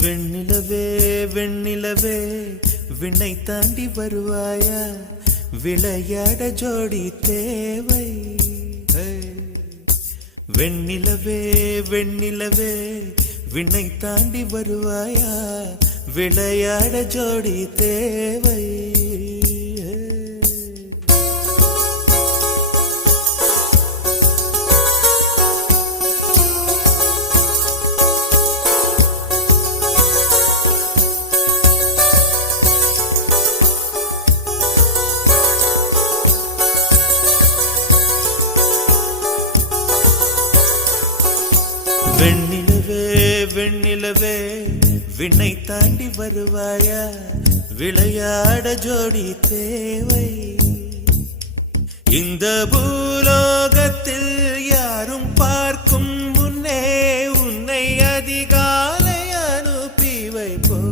வெண்ணிலவே வெண்ணிலவே விண்ணை தாண்டி வருவாயா, விளையாட ஜோடி தேவை. வெண்ணிலவே வெண்ணிலவே விண்ணை தாண்டி வருவாயா, விளையாட ஜோடி தேவை. வெண்ணிலவே வெண்ணிலவே விண்ணை தாண்டி வருவாயா, விளையாட ஜோடி தேவை. இந்த பூலோகத்தில் யாரும் பார்க்கும் முன்னே உன்னை அதிகாலை அனுப்பி வைப்போம்.